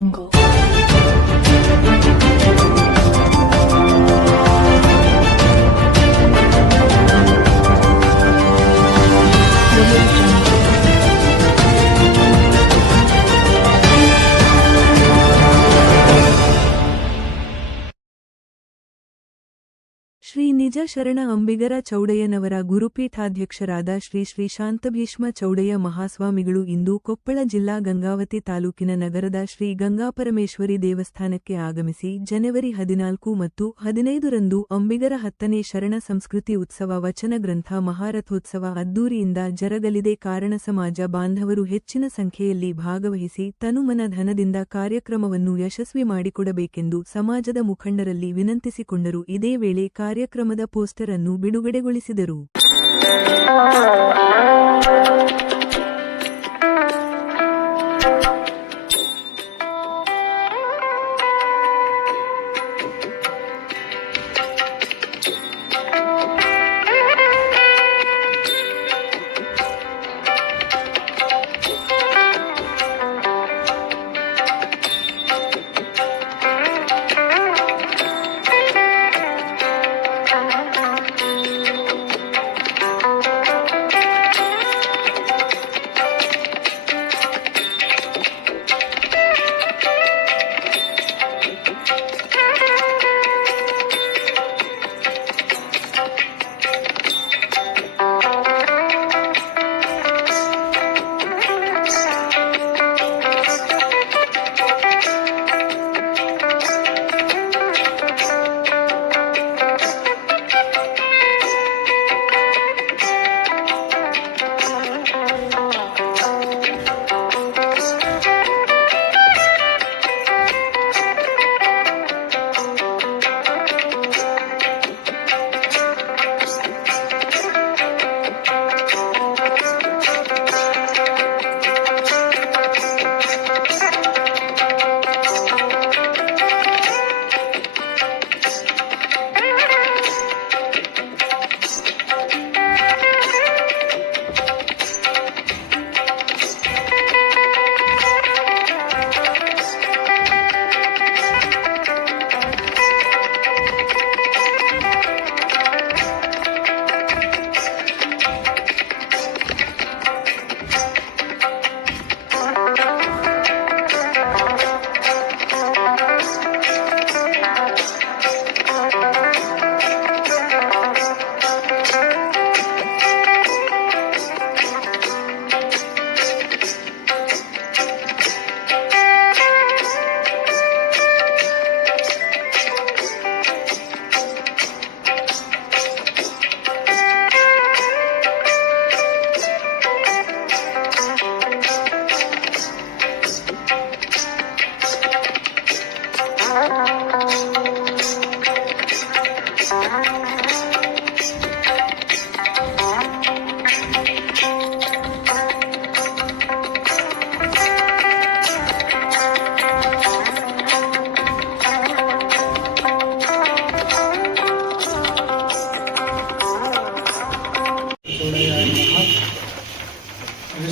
Jungle. Shri ನಿಜ ಶರಣ ಅಂಬಿಗರ ಚೌಡಯ್ಯನವರ ಗುರುಪೀಠಾಧ್ಯಕ್ಷರಾದ ಶ್ರೀ ಶ್ರೀ ಶಾಂತಭೀಷ್ಮ ಚೌಡಯ್ಯ ಮಹಾಸ್ವಾಮಿಗಳು ಇಂದು ಕೊಪ್ಪಳ ಜಿಲ್ಲಾ ಗಂಗಾವತಿ ತಾಲೂಕಿನ ನಗರದ ಶ್ರೀ ಗಂಗಾಪರಮೇಶ್ವರಿ ದೇವಸ್ಥಾನಕ್ಕೆ ಆಗಮಿಸಿ ಜನವರಿ 14 ಮತ್ತು 15 ರಂದು ಅಂಬಿಗರ 10ನೇ ಶರಣ ಸಂಸ್ಕೃತಿ ಉತ್ಸವ ವಚನ ಗ್ರಂಥ ಮಹಾರಥೋತ್ಸವ ಅದ್ದೂರಿಯಿಂದ ಜರಗಲಿದೆ. ಕಾರಣ ಸಮಾಜ ಬಾಂಧವರು ಹೆಚ್ಚಿನ ಸಂಖ್ಯೆಯಲ್ಲಿ ಭಾಗವಹಿಸಿ ತನುಮನ ಧನದಿಂದ ಕಾರ್ಯಕ್ರಮವನ್ನು ಯಶಸ್ವಿ ಮಾಡಿಕೊಡಬೇಕೆಂದು ಸಮಾಜದ ಮುಖಂಡರಲ್ಲಿ ವಿನಂತಿಸಿಕೊಂಡರು. ಇದೇ ವೇಳೆ ಕಾರ್ಯಕ್ರಮದ ಪೋಸ್ಟರ್ ಅನ್ನು ಬಿಡುಗಡೆಗೊಳಿಸಿದರು.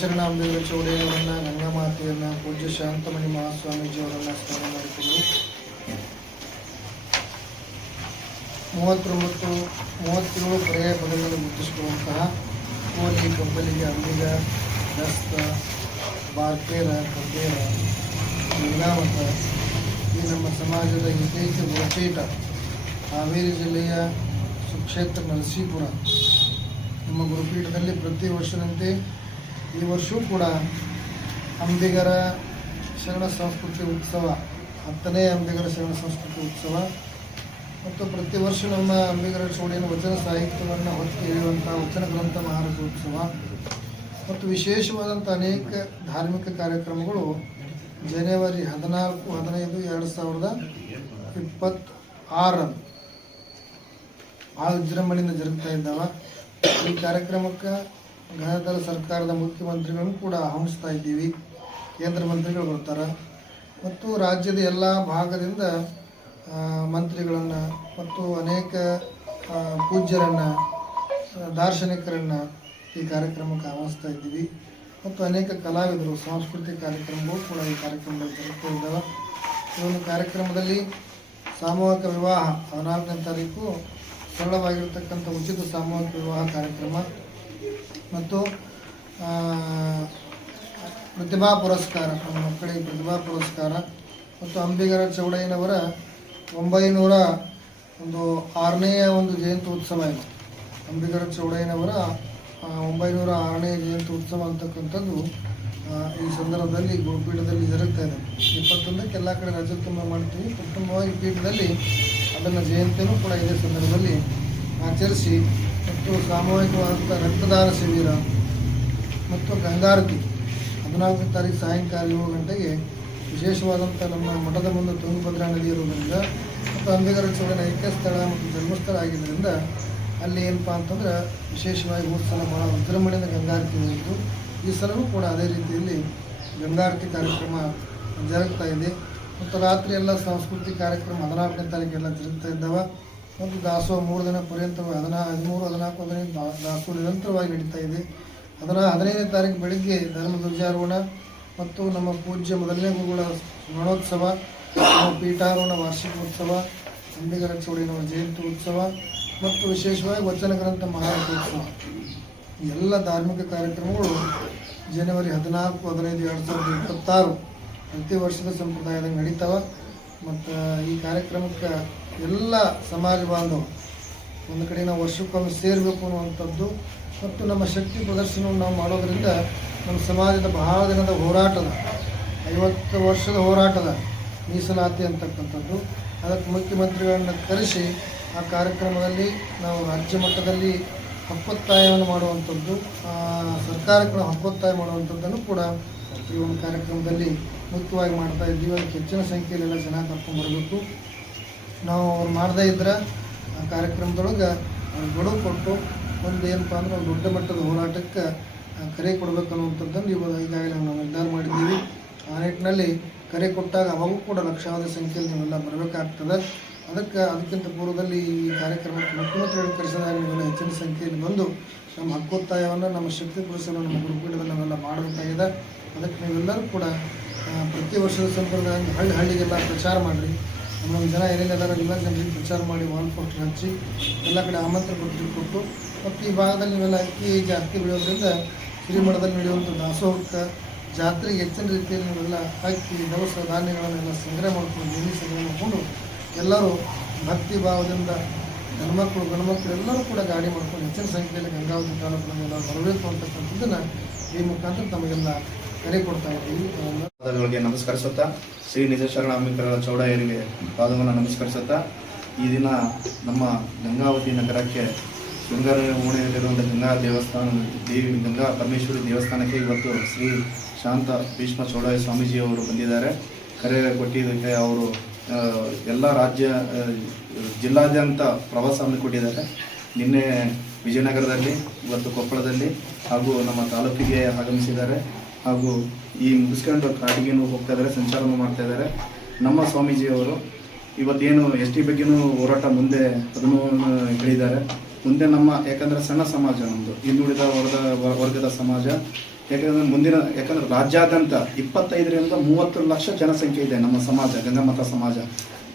ಶರಣ ಅಂಬಿಗರ ಚೌಡಯ್ಯನವರನ್ನು, ಗಂಗಾಮಾತೆಯನ್ನು, ಪೂಜ್ಯ ಶಾಂತಮಣಿ ಮಹಾಸ್ವಾಮೀಜಿಯವರನ್ನು ಸ್ಮರಣ ಮಾಡಿಕೊಂಡು 37 ಪರ್ಯಾಯ ಪದಗಳನ್ನು ಗುರುತಿಸಿಕೊಳ್ಳುವಂತಹ ಕೋಲಿ, ಕಂಬಲಿಗೆ, ಅಂಬಿಗ, ದಸ್ತ, ಬಾರ್ಕೇರ, ಕಂಬೇರ, ಗಂಗಾಮತ ಈ ನಮ್ಮ ಸಮಾಜದ ಏಕೈಕ ಗುರುಪೀಠ ಹಾವೇರಿ ಜಿಲ್ಲೆಯ ಸುಕ್ಷೇತ್ರ ನರಸೀಪುರ. ನಮ್ಮ ಗುರುಪೀಠದಲ್ಲಿ ಪ್ರತಿ ವರ್ಷದಂತೆ ಈ ವರ್ಷವೂ ಕೂಡ ಅಂಬಿಗರ ಶರಣ ಸಂಸ್ಕೃತಿ ಉತ್ಸವ 10ನೇ ಅಂಬಿಗರ ಶರಣ ಸಂಸ್ಕೃತಿ ಉತ್ಸವ ಮತ್ತು ಪ್ರತಿ ವರ್ಷ ನಮ್ಮ ಅಂಬಿಗರ ಚೌಡಯ್ಯನ ವಚನ ಸಾಹಿತ್ಯವನ್ನು ಹೊತ್ತು ಹಿಡಿಯುವಂಥ ವಚನ ಗ್ರಂಥ ಮಹಾರಥೋತ್ಸವ ಮತ್ತು ವಿಶೇಷವಾದಂಥ ಅನೇಕ ಧಾರ್ಮಿಕ ಕಾರ್ಯಕ್ರಮಗಳು ಜನವರಿ 14, 15, 2026 ಭಾಳ ವಿಜೃಂಭಣೆಯಿಂದ ಜರುಗ್ತಾ ಇದ್ದಾವೆ. ಈ ಕಾರ್ಯಕ್ರಮಕ್ಕೆ ಗಣತಂತ್ರ ಸರ್ಕಾರದ ಮುಖ್ಯಮಂತ್ರಿಗಳನ್ನು ಕೂಡ ಆಹ್ವಾನಿಸ್ತಾ ಇದ್ದೀವಿ. ಕೇಂದ್ರ ಮಂತ್ರಿಗಳು ಬರ್ತಾರೆ ಮತ್ತು ರಾಜ್ಯದ ಎಲ್ಲ ಭಾಗದಿಂದ ಮಂತ್ರಿಗಳನ್ನು ಮತ್ತು ಅನೇಕ ಪೂಜ್ಯರನ್ನು ದಾರ್ಶನಿಕರನ್ನು ಈ ಕಾರ್ಯಕ್ರಮಕ್ಕೆ ಆಹ್ವಾನಿಸ್ತಾ ಇದ್ದೀವಿ. ಮತ್ತು ಅನೇಕ ಕಲಾವಿದರು ಸಾಂಸ್ಕೃತಿಕ ಕಾರ್ಯಕ್ರಮಗಳು ಕೂಡ ಈ ಕಾರ್ಯಕ್ರಮದಲ್ಲಿ ಜರುಗ್ತಾ ಇದ್ದಾವೆ. ಈ ಒಂದು ಕಾರ್ಯಕ್ರಮದಲ್ಲಿ ಸಾಮೂಹಿಕ ವಿವಾಹ 14ನೇ ತಾರೀಕು ಸರಳವಾಗಿರ್ತಕ್ಕಂಥ ಉಚಿತ ಸಾಮೂಹಿಕ ವಿವಾಹ ಕಾರ್ಯಕ್ರಮ ಮತ್ತು ಪ್ರತಿಭಾ ಪುರಸ್ಕಾರ, ನಮ್ಮ ಮಕ್ಕಳಿಗೆ ಪ್ರತಿಭಾ ಪುರಸ್ಕಾರ ಮತ್ತು ಅಂಬಿಗರ ಚೌಡಯ್ಯನವರ 906ನೇ ಒಂದು ಜಯಂತಿ ಉತ್ಸವ ಇದೆ. ಅಂಬಿಗರ ಚೌಡಯ್ಯನವರ 906ನೇ ಜಯಂತಿ ಉತ್ಸವ ಅಂತಕ್ಕಂಥದ್ದು ಈ ಸಂದರ್ಭದಲ್ಲಿ ಗುರುಪೀಠದಲ್ಲಿ ಜರುಗ್ತಾ ಇದೆ. 21ಕ್ಕೆ ಎಲ್ಲ ಕಡೆ ರಾಜ್ಯೋತ್ಸವ ಮಾಡ್ತೀವಿ. ಕುಟುಂಬವಾಗಿ ಪೀಠದಲ್ಲಿ ಅದನ್ನು ಜಯಂತಿಯೂ ಕೂಡ ಇದೇ ಸಂದರ್ಭದಲ್ಲಿ ಆಚರಿಸಿ ಮತ್ತು ಸಾಮೂಹಿಕವಾದಂಥ ರಕ್ತದಾನ ಶಿಬಿರ ಮತ್ತು ಗಂಗಾರತಿ 14ನೇ ತಾರೀಕು ಸಾಯಂಕಾಲ 7 ಗಂಟೆಗೆ ವಿಶೇಷವಾದಂಥ ನಮ್ಮ ಮಠದ ಮುಂದೆ ತುಂಗಭದ್ರಾ ನದಿ ಇರುವುದರಿಂದ ಮತ್ತು ಅಂಬಿಗರ ಚೌಡಯ್ಯನ ಐಕ್ಯ ಸ್ಥಳ ಮತ್ತು ಧರ್ಮಸ್ಥಳ ಆಗಿದ್ದರಿಂದ ಅಲ್ಲಿ ಏನಪ್ಪ ಅಂತಂದ್ರೆ ವಿಶೇಷವಾಗಿ 3 ಸಲ ಭಾಳ ವಿಜೃಂಭಣೆಯಿಂದ ಗಂಗಾರತಿ ಹೋಯಿತು. ಈ ಸಲವೂ ಕೂಡ ಅದೇ ರೀತಿಯಲ್ಲಿ ಗಂಗಾರತಿ ಕಾರ್ಯಕ್ರಮ ಜರುಗ್ತಾ ಇದೆ ಮತ್ತು ರಾತ್ರಿ ಎಲ್ಲ ಸಾಂಸ್ಕೃತಿಕ ಕಾರ್ಯಕ್ರಮ 14ನೇ ತಾರೀಕೆಲ್ಲ ಜರುಗ್ತಾ ಇದ್ದಾವೆ ಮತ್ತು ದಾಸೋಹ 3 ದಿನ ಪರ್ಯಂತ 13, 14, 15 ದಾಸೋಹ ನಿರಂತರವಾಗಿ ನಡೀತಾ ಇದೆ. 15ನೇ ತಾರೀಕು ಬೆಳಗ್ಗೆ ಧರ್ಮ ಧ್ವಜಾರೋಹಣ ಮತ್ತು ನಮ್ಮ ಪೂಜ್ಯ ಮೊದಲನೇ ಗುರುಗಳ ಸ್ಮರಣೋತ್ಸವ, ನಮ್ಮ ಪೀಠಾರೋಹಣ ವಾರ್ಷಿಕೋತ್ಸವ, ಅಂಬಿಗರ ಚೌಡಯ್ಯನವರ ಜಯಂತಿ ಉತ್ಸವ ಮತ್ತು ವಿಶೇಷವಾಗಿ ವಚನ ಗ್ರಂಥ ಮಹಾರಥೋತ್ಸವ ಎಲ್ಲ ಧಾರ್ಮಿಕ ಕಾರ್ಯಕ್ರಮಗಳು ಜನವರಿ 14, 15, 2026 ಪ್ರತಿ ವರ್ಷದ ಸಂಪ್ರದಾಯದಂಗೆ ನಡೀತಾವೆ. ಮತ್ತು ಈ ಕಾರ್ಯಕ್ರಮಕ್ಕೆ ಎಲ್ಲ ಸಮಾಜ ಬಾಂಧವರು ಒಂದು ಕಡೆ ನಾವು ವರ್ಷಕ್ಕೊಮ್ಮೆ ಸೇರಬೇಕು ಅನ್ನುವಂಥದ್ದು ಮತ್ತು ನಮ್ಮ ಶಕ್ತಿ ಪ್ರದರ್ಶನವನ್ನು ನಾವು ಮಾಡೋದರಿಂದ ನಮ್ಮ ಸಮಾಜದ ಬಹಳ ದಿನದ ಹೋರಾಟದ 50 ವರ್ಷದ ಹೋರಾಟದ ಮೀಸಲಾತಿ ಅಂತಕ್ಕಂಥದ್ದು, ಅದಕ್ಕೆ ಮುಖ್ಯಮಂತ್ರಿಗಳನ್ನು ಕರೆಸಿ ಆ ಕಾರ್ಯಕ್ರಮದಲ್ಲಿ ನಾವು ರಾಜ್ಯ ಮಟ್ಟದಲ್ಲಿ ಹಕ್ಕೊತ್ತಾಯವನ್ನು ಮಾಡುವಂಥದ್ದು, ಸರ್ಕಾರಕ್ಕೆ ಹಕ್ಕೊತ್ತಾಯ ಮಾಡುವಂಥದ್ದನ್ನು ಕೂಡ ಈ ಒಂದು ಕಾರ್ಯಕ್ರಮದಲ್ಲಿ ಮುಖ್ಯವಾಗಿ ಮಾಡ್ತಾ ಇದ್ದೀವಿ. ಅದಕ್ಕೆ ಹೆಚ್ಚಿನ ಸಂಖ್ಯೆಯಲ್ಲೆಲ್ಲ ಜನ ಕರ್ಕೊಂಡ್ಬರಬೇಕು. ನಾವು ಅವ್ರು ಮಾಡದೇ ಇದ್ರೆ ಆ ಕಾರ್ಯಕ್ರಮದೊಳಗೆ ಗಡುವು ಕೊಟ್ಟು ಒಂದು ಏನಪ್ಪ ಅಂದ್ರೆ ಒಂದು ದೊಡ್ಡ ಮಟ್ಟದ ಹೋರಾಟಕ್ಕೆ ಕರೆ ಕೊಡಬೇಕು ಅನ್ನುವಂಥದ್ದನ್ನು ಈಗಾಗಲೇ ನಾವು ನಿರ್ಧಾರ ಮಾಡಿದ್ದೀವಿ. ಆ ನಿಟ್ಟಿನಲ್ಲಿ ಕರೆ ಕೊಟ್ಟಾಗ ಅವಾಗೂ ಕೂಡ ಲಕ್ಷಾವಧಿ ಸಂಖ್ಯೆಯಲ್ಲಿ ನೀವೆಲ್ಲ ಬರಬೇಕಾಗ್ತದೆ. ಅದಕ್ಕಿಂತ ಪೂರ್ವದಲ್ಲಿ ಈ ಕಾರ್ಯಕ್ರಮಕ್ಕೆ ಮುಖ್ಯಮಂತ್ರಿಗಳು ಕರೆಸಿದಾಗ ನೀವೆಲ್ಲ ಹೆಚ್ಚಿನ ಸಂಖ್ಯೆಯಲ್ಲಿ ಬಂದು ನಮ್ಮ ಹಕ್ಕೊತ್ತಾಯವನ್ನು, ನಮ್ಮ ಶಕ್ತಿ ಪ್ರದರ್ಶನ ನಮ್ಮ ಗುರುಪೀಠದಲ್ಲಿ ನಾವೆಲ್ಲ ಮಾಡಬೇಕಾಗಿದೆ. ಅದಕ್ಕೆ ನೀವೆಲ್ಲರೂ ಕೂಡ ಪ್ರತಿ ವರ್ಷದ ಸಂಪ್ರದಾಯ ಹಳ್ಳಿಗೆಲ್ಲ ಪ್ರಚಾರ ಮಾಡಿರಿ. ನಮ್ಮ ಜನ ಏನೇನಿದ್ದಾರೆ ಎಲ್ಲ ಜನರಿಗೆ ಪ್ರಚಾರ ಮಾಡಿ ವಾಲ್ ಪೋಸ್ಟರ್ ಹಚ್ಚಿ ಎಲ್ಲ ಕಡೆ ಆಮಂತ್ರಣ ಪತ್ರಿಕೆ ಕೊಟ್ಟು ಮತ್ತು ಈ ಭಾಗದಲ್ಲಿ ನೀವೆಲ್ಲ ಅಕ್ಕಿ ಜಾಸ್ತಿ ಬೆಳೆಯೋದ್ರಿಂದ ಶ್ರೀಮಠದಲ್ಲಿ ನಡೆಯುವಂಥ ದಾಸೋಹಕ್ಕೆ ಜಾತ್ರೆಗೆ ಹೆಚ್ಚಿನ ರೀತಿಯಲ್ಲಿ ನೀವೆಲ್ಲ ಅಕ್ಕಿ ದವಸ ಧಾನ್ಯಗಳನ್ನೆಲ್ಲ ಸಂಗ್ರಹ ಮಾಡ್ಕೊಂಡು ಭೂಮಿ ಸಂಗ್ರಹ ಮಾಡಿಕೊಂಡು ಎಲ್ಲರೂ ಭಕ್ತಿ ಭಾವದಿಂದ ಹೆಣ್ಮಕ್ಳು ಗಂಡುಮಕ್ಳು ಎಲ್ಲರೂ ಕೂಡ ಗಾಡಿ ಮಾಡ್ಕೊಂಡು ಹೆಚ್ಚಿನ ಸಂಖ್ಯೆಯಲ್ಲಿ ಗಂಗಾವತಿ ತಾಲೂಕಿನೆಲ್ಲ ಬರಬೇಕು ಅಂತಕ್ಕಂಥದ್ದನ್ನು ಈ ಮುಖಾಂತರ ತಮಗೆಲ್ಲ ಕರೆ ಕೊಡ್ತಾ ಇದ್ದೀವಿ. ಪಾದಗಳಿಗೆ ನಮಸ್ಕರಿಸುತ್ತಾ ಶ್ರೀ ನಿಜಶರಣ ಅಂಬಿಗರ ಚೌಡಯ್ಯನಿಗೆ ಪಾದವನ್ನು ನಮಸ್ಕರಿಸುತ್ತಾ ಈ ದಿನ ನಮ್ಮ ಗಂಗಾವತಿ ನಗರಕ್ಕೆ ಶೃಂಗಾರ ಓಣಿಯಲ್ಲಿರುವಂಥ ಗಂಗಾ ದೇವಸ್ಥಾನ ದೇವಿ ಗಂಗಾ ಪರಮೇಶ್ವರಿ ದೇವಸ್ಥಾನಕ್ಕೆ ಇವತ್ತು ಶ್ರೀ ಶಾಂತ ಭೀಷ್ಮ ಚೌಡಯ್ಯ ಸ್ವಾಮೀಜಿಯವರು ಬಂದಿದ್ದಾರೆ. ಕರೆ ಕೊಟ್ಟಿದ್ದಕ್ಕೆ ಅವರು ಎಲ್ಲ ಜಿಲ್ಲಾದ್ಯಂತ ಪ್ರವಾಸ ಹಮ್ಮಿಕೊಂಡಿದ್ದಾರೆ. ನಿನ್ನೆ ವಿಜಯನಗರದಲ್ಲಿ, ಇವತ್ತು ಕೊಪ್ಪಳದಲ್ಲಿ ಹಾಗೂ ನಮ್ಮ ತಾಲೂಕಿಗೆ ಆಗಮಿಸಿದ್ದಾರೆ. ಹಾಗೂ ಈ ಮುಗಿಸ್ಕೊಂಡು ಕಾಟಿಗೆನೂ ಹೋಗ್ತಾ ಇದ್ದಾರೆ, ಸಂಚಾರನೂ ಮಾಡ್ತಾ ಇದ್ದಾರೆ. ನಮ್ಮ ಸ್ವಾಮೀಜಿಯವರು ಇವತ್ತೇನು ST ಬಗ್ಗೆನೂ ಹೋರಾಟ ಮುಂದೆ ಅದನ್ನು ಹೇಳಿದ್ದಾರೆ. ಮುಂದೆ ನಮ್ಮ ಯಾಕಂದರೆ ಸಣ್ಣ ಸಮಾಜ ನಮ್ಮದು, ಹಿಂದುಳಿದ ವರ್ಗದ ಸಮಾಜ. ಯಾಕಂದರೆ ರಾಜ್ಯಾದ್ಯಂತ 25ರಿಂದ 30 ಲಕ್ಷ ಜನಸಂಖ್ಯೆ ಇದೆ ನಮ್ಮ ಸಮಾಜ, ಗಂಗಾಮತ ಸಮಾಜ.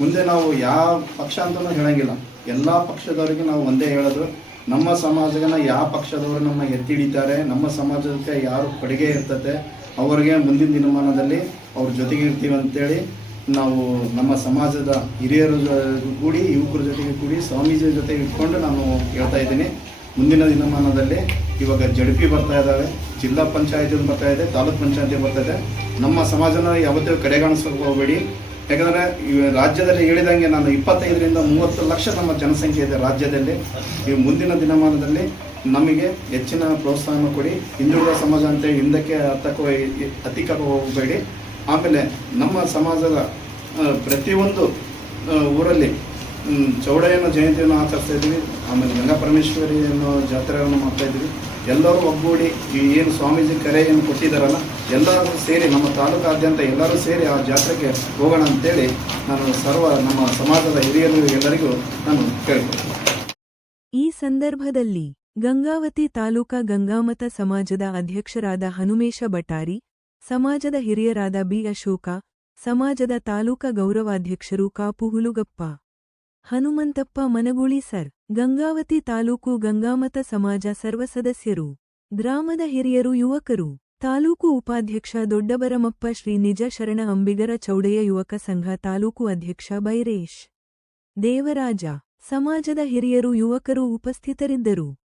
ಮುಂದೆ ನಾವು ಯಾವ ಪಕ್ಷ ಅಂತಲೂ ಹೇಳಂಗಿಲ್ಲ, ಎಲ್ಲ ಪಕ್ಷದವರಿಗೆ ನಾವು ಒಂದೇ ಹೇಳೋದು, ನಮ್ಮ ಸಮಾಜನ ಯಾವ ಪಕ್ಷದವರು ನಮ್ಮ ಎತ್ತಿ ಹಿಡಿತಾರೆ, ನಮ್ಮ ಸಮಾಜಕ್ಕೆ ಯಾರು ಕೊಡುಗೆ ಇರ್ತದೆ ಅವರಿಗೆ ಮುಂದಿನ ದಿನಮಾನದಲ್ಲಿ ಅವ್ರ ಜೊತೆಗೆ ಇರ್ತೀವಿ ಅಂತೇಳಿ ನಾವು ನಮ್ಮ ಸಮಾಜದ ಹಿರಿಯರು ಕೂಡಿ, ಯುವಕರ ಜೊತೆಗೆ ಕೂಡಿ, ಸ್ವಾಮೀಜಿ ಜೊತೆಗೆ ಇಟ್ಕೊಂಡು ನಾನು ಹೇಳ್ತಾ ಇದ್ದೀನಿ. ಮುಂದಿನ ದಿನಮಾನದಲ್ಲಿ ಇವಾಗ JDP ಬರ್ತಾ ಇದ್ದಾವೆ, ಜಿಲ್ಲಾ ಪಂಚಾಯತಿ ಬರ್ತಾ ಇದೆ, ತಾಲೂಕ್ ಪಂಚಾಯತಿ ಬರ್ತಾ ಇದೆ. ನಮ್ಮ ಸಮಾಜನ ಯಾವತ್ತೂ ಕಡೆಗಾಣಿಸ್ಬೇಕು ಹೋಗಬೇಡಿ. ಯಾಕಂದರೆ ರಾಜ್ಯದಲ್ಲಿ ಹೇಳಿದಂಗೆ ನಾನು 25ರಿಂದ 30 ಲಕ್ಷ ನಮ್ಮ ಜನಸಂಖ್ಯೆ ಇದೆ ರಾಜ್ಯದಲ್ಲಿ. ಈ ಮುಂದಿನ ದಿನಮಾನದಲ್ಲಿ ನಮಗೆ ಹೆಚ್ಚಿನ ಪ್ರೋತ್ಸಾಹ ಕೊಡಿ. ಹಿಂದುಳಿದ ಸಮಾಜ ಅಂತೇಳಿ ಹಿಂದಕ್ಕೆ ಹತ್ತಿಕ್ಕ ಹೋಗಬೇಡಿ. ಆಮೇಲೆ ನಮ್ಮ ಸಮಾಜದ ಪ್ರತಿಯೊಂದು ಊರಲ್ಲಿ ಚೌಡಯ್ಯನ ಜಯಂತಿಯನ್ನು ಆಚರಿಸ್ತಾ ಇದ್ದೀವಿ. ಆಮೇಲೆ ಗಂಗಾ ಪರಮೇಶ್ವರಿ ಅನ್ನೋ ಜಾತ್ರೆಯನ್ನು ಮಾಡ್ತಾ ಇದ್ದೀವಿ. ಎಲ್ಲರೂ ಒಗ್ಗೂಡಿ ಈ ಏನು ಸ್ವಾಮೀಜಿ ಕರೆಯನ್ನು ಕೊಟ್ಟಿದ್ದಾರಲ್ಲ, ಎಲ್ಲರೂ ಸೇರಿ ನಮ್ಮ ತಾಲೂಕಾದ್ಯಂತ ಎಲ್ಲರೂ ಸೇರಿ ಆ ಜಾತ್ರೆಗೆ ಹೋಗೋಣ ಅಂತೇಳಿ ನಾನು ನಮ್ಮ ಸಮಾಜದ ಹಿರಿಯರು ಎಲ್ಲರಿಗೂ ನಾನು ಕೇಳ್ಕೊಳ್ತೀನಿ. ಈ ಸಂದರ್ಭದಲ್ಲಿ ಗಂಗಾವತಿ ತಾಲೂಕಾ ಗಂಗಾಮತ ಸಮಾಜದ ಅಧ್ಯಕ್ಷರಾದ ಹನುಮೇಶ ಬಟಾರಿ, ಸಮಾಜದ ಹಿರಿಯರಾದ ಬಿ ಅಶೋಕ, ಸಮಾಜದ ತಾಲೂಕಾ ಗೌರವಾಧ್ಯಕ್ಷರು ಕಾಪು ಹುಲುಗಪ್ಪ, ಹನುಮಂತಪ್ಪ ಮನಗೂಳಿ ಸರ್, ಗಂಗಾವತಿ ತಾಲೂಕು ಗಂಗಾಮತ ಸಮಾಜ ಸರ್ವ ಸದಸ್ಯರು, ಗ್ರಾಮದ ಹಿರಿಯರು ಯುವಕರು, ತಾಲೂಕು ಉಪಾಧ್ಯಕ್ಷ ದೊಡ್ಡಬರಮಪ್ಪ ಶ್ರೀ ನಿಜ ಶರಣ ಅಂಬಿಗರ ಚೌಡಯ್ಯ ಯುವಕ ಸಂಘ ತಾಲೂಕು ಅಧ್ಯಕ್ಷ ಬೈರೇಶ್ ದೇವರಾಜ, ಸಮಾಜದ ಹಿರಿಯರು ಯುವಕರು ಉಪಸ್ಥಿತರಿದ್ದರು.